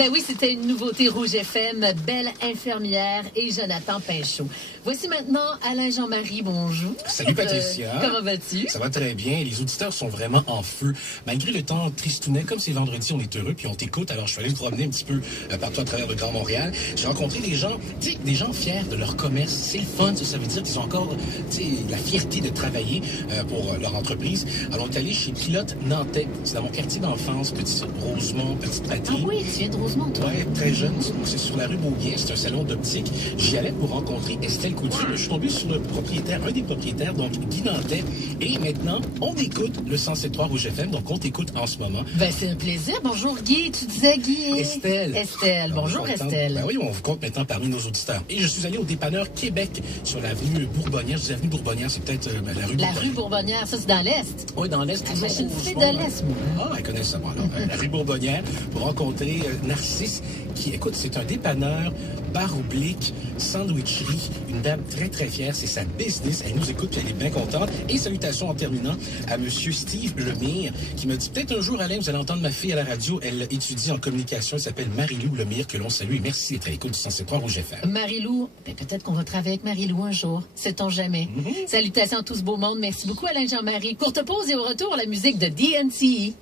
Ben oui, c'était une nouveauté Rouge FM, Belle infirmière et Jonathan Pinchot. Voici maintenant Alain Jean-Marie, bonjour. Salut Patricia. Comment vas-tu? Ça va très bien. Les auditeurs sont vraiment en feu. Malgré le temps tristounet, comme c'est vendredi, on est heureux puis on t'écoute. Alors je suis allé me promener un petit peu partout à travers le Grand Montréal. J'ai rencontré des gens, tu sais, des gens fiers de leur commerce. C'est le fun, ça veut dire qu'ils ont encore, tu sais, la fierté de travailler pour leur entreprise. Alors on est allé chez Pilote Nantais. C'est dans mon quartier d'enfance, petit Rosemont, petite patrie. Ah oui, tu viens de Rosemont, toi? Ouais, très jeune. Donc c'est sur la rue Beauguet, c'est un salon d'optique. J'y allais pour rencontrer Estelle Couture. Je suis tombé sur le propriétaire, un des propriétaires, donc Guy Nantais. Et maintenant, on écoute le 107.3 Rouge FM, donc on t'écoute en ce moment. Ben c'est un plaisir. Bonjour Guy, tu disais Guy et... Estelle. Estelle, bonjour Estelle. Ben oui, on vous compte maintenant parmi nos auditeurs. Et je suis allé au dépanneur Québec sur l'avenue Bourbonnière. Je dis avenue Bourbonnière, c'est peut-être la rue Bourbonnière. La rue Bourbonnière, ça c'est dans l'Est. Oui, dans l'Est. Ah, je suis une fille de l'Est, moi. Ah, elle connaît ça, moi. Alors, la rue Bourbonnière, pour rencontrer Narcisse, qui, écoute, c'est un dépanneur, bar oblique, sandwicherie, une dame très, très fière. C'est sa business. Elle nous écoute, puis elle est bien contente. Et salutations en terminant à monsieur Steve Lemire, qui m'a dit, peut-être un jour, Alain, vous allez entendre ma fille à la radio. Elle étudie en communication. Elle s'appelle Marie-Lou Lemire, que l'on salue. Et merci d'être à l'écoute du 107.3 Rouge FM. Marie-Lou, ben, peut-être qu'on va travailler avec Marie-Lou un jour. Sait-on jamais. Salutations à tout ce beau monde. Merci beaucoup, Alain Jean-Marie. Courte pause et au retour, la musique de DNCE.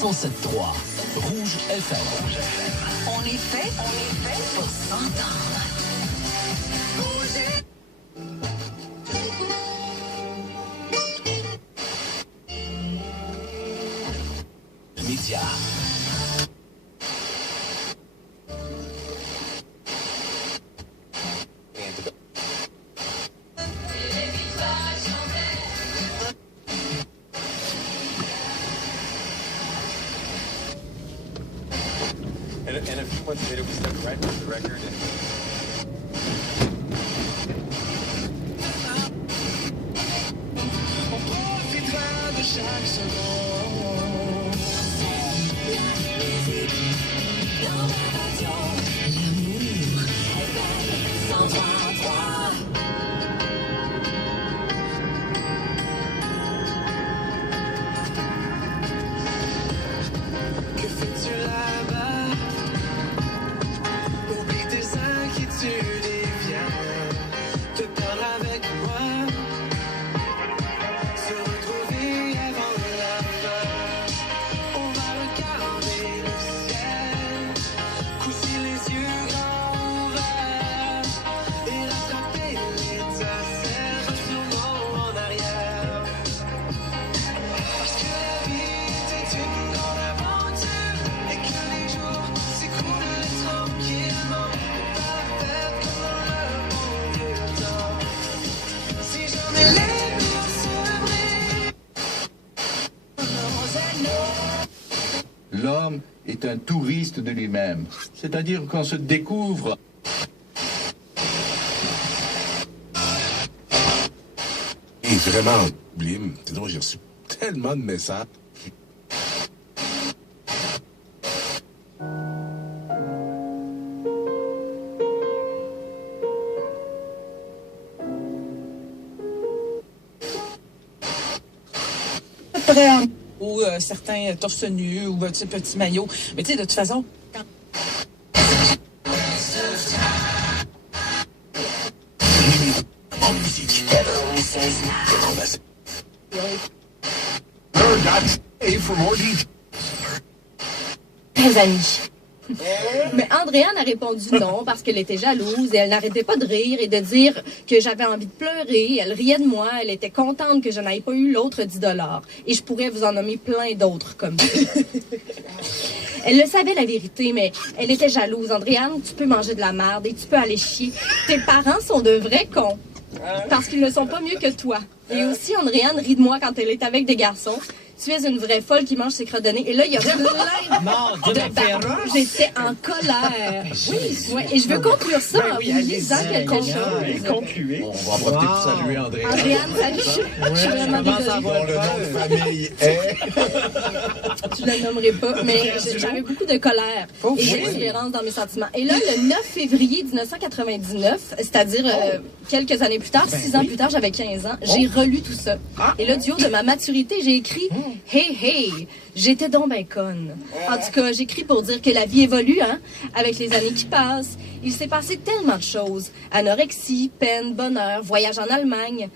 107.3 Rouge FM. On est fait pour s'entendre. Média. And a few months later, we stepped right into the record and... On profitera de chaque seconde. L'amour, 103. Que fais-tu là-bas? Oublie tes inquiétudes et viens te perdre avec moi. Se retrouver avant la fin. On va regarder le ciel, coucher les yeux grands ouverts et rattraper l'étincelle. Retournons en arrière. Parce que la vie était une grande aventure et que les jours s'écoulent tranquillement. Parfaite comme dans le bon vieux temps. Si jamais les murs se brisent, L'homme est un touriste de lui-même, c'est-à-dire qu'on se découvre. Et vraiment, Blim, c'est drôle, j'ai reçu tellement de messages. Ou certains torse nus ou petits maillots. Mais tu sais, de toute façon, En musique. For more details. Mes amis. Mais Andréane a répondu non parce qu'elle était jalouse et elle n'arrêtait pas de rire et de dire que j'avais envie de pleurer. Elle riait de moi. Elle était contente que je n'aille pas eu l'autre 10 $. Et je pourrais vous en nommer plein d'autres comme ça. Elle le savait la vérité, mais elle était jalouse. Andréane, tu peux manger de la merde et tu peux aller chier. Tes parents sont de vrais cons. Parce qu'ils ne sont pas mieux que toi. Et aussi, Andréane rit de moi quand elle est avec des garçons. Tu es une vraie folle qui mange ses credonnés. Et là, il y a plein de barbecues. J'étais en colère. Oui, ouais, et je veux conclure ça en lisant quelque chose. On va en profiter pour saluer Andréane. Andréane, salut. Je suis vraiment désolée. Dont le nom de famille est... Je la nommerai pas, mais j'avais beaucoup de colère et d'exubérance dans mes sentiments. Et là, le 9 février 1999, c'est-à-dire quelques années plus tard, 6 ans plus tard, j'avais 15 ans, j'ai relu tout ça. Et là, du haut de ma maturité, j'ai écrit « Hey, hey, j'étais donc ben conne. » En tout cas, j'écris pour dire que la vie évolue, hein, avec les années qui passent. Il s'est passé tellement de choses. Anorexie, peine, bonheur, voyage en Allemagne.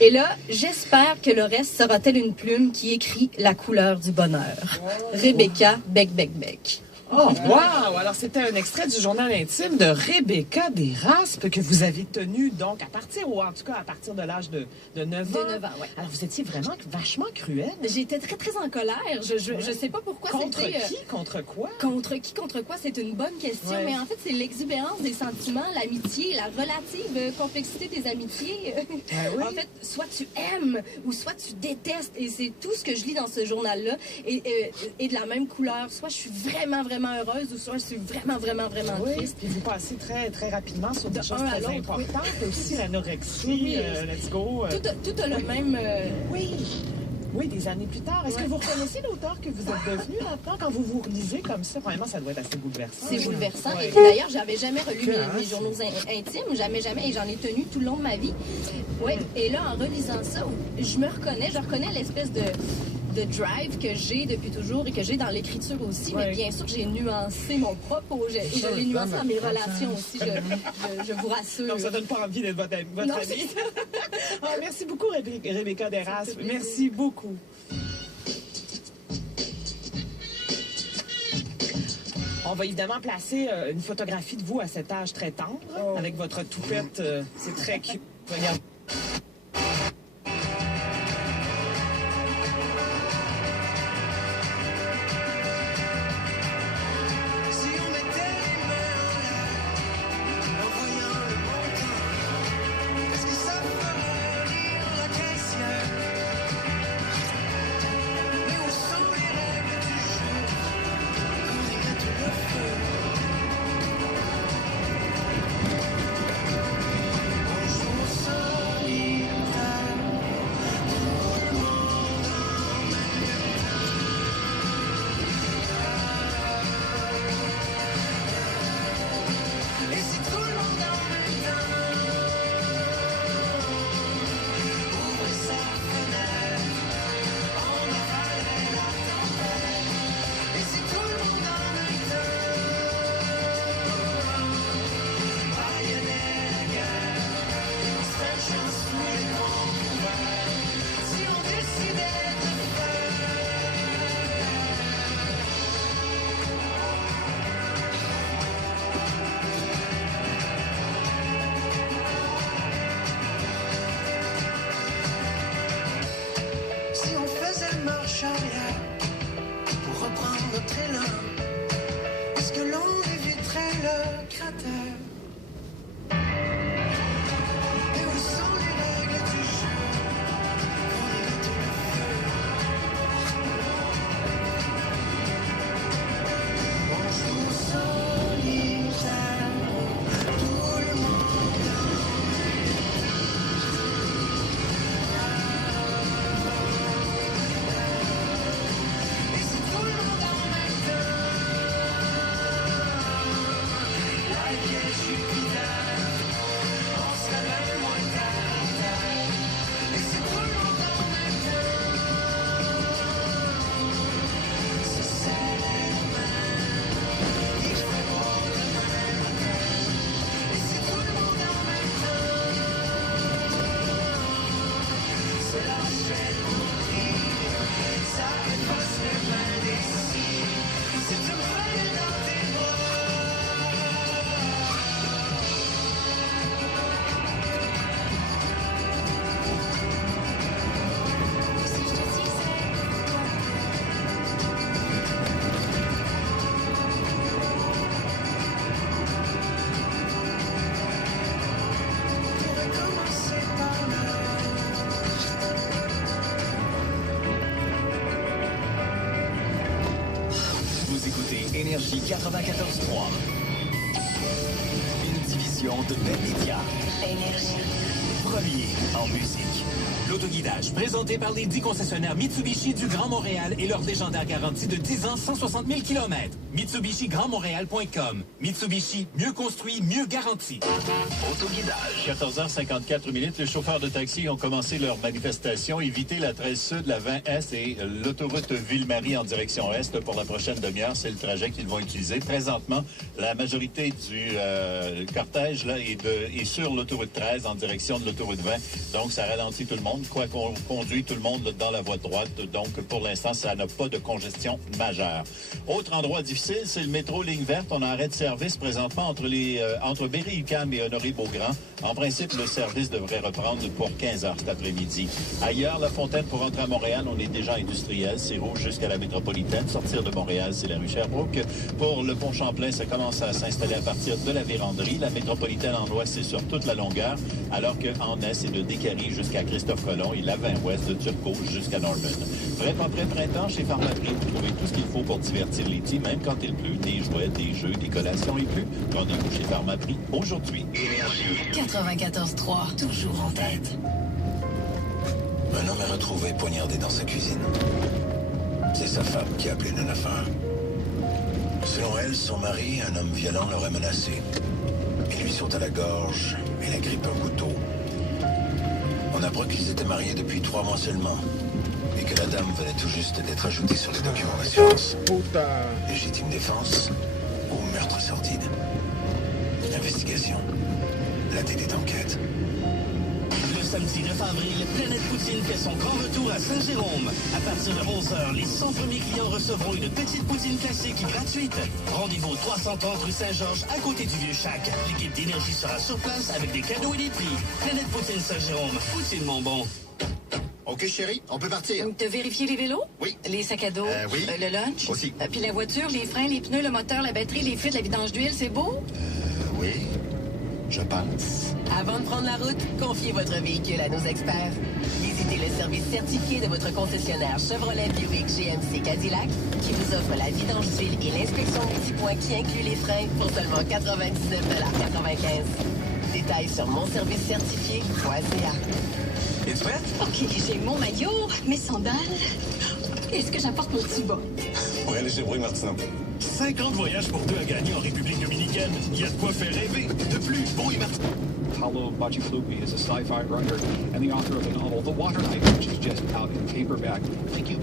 Et là, j'espère que le reste sera tel une plume qui écrit la couleur du bonheur. Rebecca Bec Bec Bec. Oh, wow! Alors, c'était un extrait du journal intime de Rebecca Desraspes que vous avez tenu, donc, à partir, ou en tout cas, à partir de l'âge de 9 ans. De 9 ans, oui. Alors, vous étiez vraiment vachement cruelle. J'étais très, très en colère. Je sais pas pourquoi Contre c'était... qui? Contre quoi? Contre qui? Contre quoi? C'est une bonne question. Ouais. Mais en fait, c'est l'exubérance des sentiments, l'amitié, la relative complexité des amitiés. oui. En fait, soit tu aimes ou soit tu détestes. Et c'est tout ce que je lis dans ce journal-là. Et de la même couleur. Soit je suis vraiment, vraiment heureuse ou soit je suis vraiment, vraiment, vraiment triste. Puis vous passez très, très rapidement sur des choses un à très l'autre, importantes. Aussi l'anorexie, Oui. let's go. Tout a le même... Oui, des années plus tard. Est-ce que vous reconnaissez l'auteur que vous êtes devenu maintenant quand vous vous relisez comme ça? Premièrement, ça doit être assez bouleversant. C'est bouleversant. Ouais. Et d'ailleurs, j'avais jamais relu mes journaux intimes, jamais, et j'en ai tenu tout le long de ma vie. Ouais. Et là, en relisant ça, je reconnais l'espèce de drive que j'ai depuis toujours et que j'ai dans l'écriture aussi. Mais bien sûr, j'ai nuancé mon propos et je l'ai nuancé dans mes relations aussi, je vous rassure. Donc, ça donne pas envie d'être votre amie. Merci beaucoup, Rebecca Desraspes. Merci beaucoup. On va évidemment placer une photographie de vous à cet âge très tendre, avec votre toupette. C'est très cute. Regarde. Énergie 94.3. Une division de Bell Media. Énergie. premier en musique. L'autoguidage, présenté par les 10 concessionnaires Mitsubishi du Grand Montréal et leur légendaire garantie de 10 ans, 160 000 km. MitsubishiGrandMontréal.com. Mitsubishi, mieux construit, mieux garanti. Autoguidage. 14h54 minutes. Les chauffeurs de taxi ont commencé leur manifestation. Éviter la 13 Sud, la 20 Est et l'autoroute Ville-Marie en direction Est pour la prochaine demi-heure. C'est le trajet qu'ils vont utiliser. Présentement, la majorité du cortège là, est sur l'autoroute 13 en direction de l'autoroute 20. Donc, ça ralentit tout le monde. Quoi qu'on conduit tout le monde là, dans la voie droite. Donc, pour l'instant, ça n'a pas de congestion majeure. Autre endroit difficile, c'est le métro Ligne Verte. On a arrêt de service présentement entre Berry-UQAM et Honoré-Beaugrand. En principe, le service devrait reprendre pour 15 heures cet après-midi. Ailleurs, La Fontaine, pour rentrer à Montréal, on est déjà industriel. C'est rouge jusqu'à la métropolitaine. Sortir de Montréal, c'est la rue Sherbrooke. Pour le pont Champlain, ça commence à s'installer à partir de la Véranderie. La métropolitaine en ouest, c'est sur toute la longueur, alors qu'en est, c'est de Décarie jusqu'à Christophe-Colomb et la 20 ouest de Turcot jusqu'à Norman. Prêt, pas prêt, printemps, chez Pharmaprix, vous trouvez tout ce qu'il faut pour divertir les petits, même quand il pleut, des jouets, des jeux, des collations et plus. Rendez-vous chez Pharmaprix aujourd'hui. Énergie. 94.3, toujours en tête. Un homme est retrouvé poignardé dans sa cuisine. C'est sa femme qui a appelé 911. Selon elle, son mari, un homme violent, l'aurait menacé. Il lui saute à la gorge et la grippe un couteau. On apprend qu'ils étaient mariés depuis 3 mois seulement et que la dame venait tout juste d'être ajoutée sur les documents d'assurance. Légitime défense ou meurtre sordide? Investigation. La télé d'enquête. Le samedi 9 avril, Planète Poutine fait son grand retour à Saint-Jérôme. À partir de 11h, les 100 premiers clients recevront une petite poutine classique gratuite. Rendez-vous au 330 rue Saint-Georges, à côté du Vieux-Chac. L'équipe d'Énergie sera sur place avec des cadeaux et des prix. Planète Poutine Saint-Jérôme. Poutine, mon bon. OK, chérie, on peut partir. T'as vérifié les vélos? Oui. Les sacs à dos? Oui. Le lunch? Aussi. Puis la voiture, les freins, les pneus, le moteur, la batterie, les fuites, la vidange d'huile, c'est beau? Oui. Je pense. Avant de prendre la route, confiez votre véhicule à nos experts. Visitez le service certifié de votre concessionnaire Chevrolet Buick GMC Cadillac qui vous offre la vidange d'huile et l'inspection multipoint qui inclut les freins pour seulement 99,95 $. Détails sur monservicecertifié.ca. Es-tu prête? OK, j'ai mon maillot, mes sandales. Est-ce que j'apporte mon petit bas? Pour aller chez Bruy Martineau. 50 voyages pour 2 à gagner en République dominicaine. Il y a de quoi faire rêver. De plus, Bruy Martineau. Paolo Bacigalupi is a sci-fi writer and the author of the novel The Water Knight, which is just out in paperback. Thank you.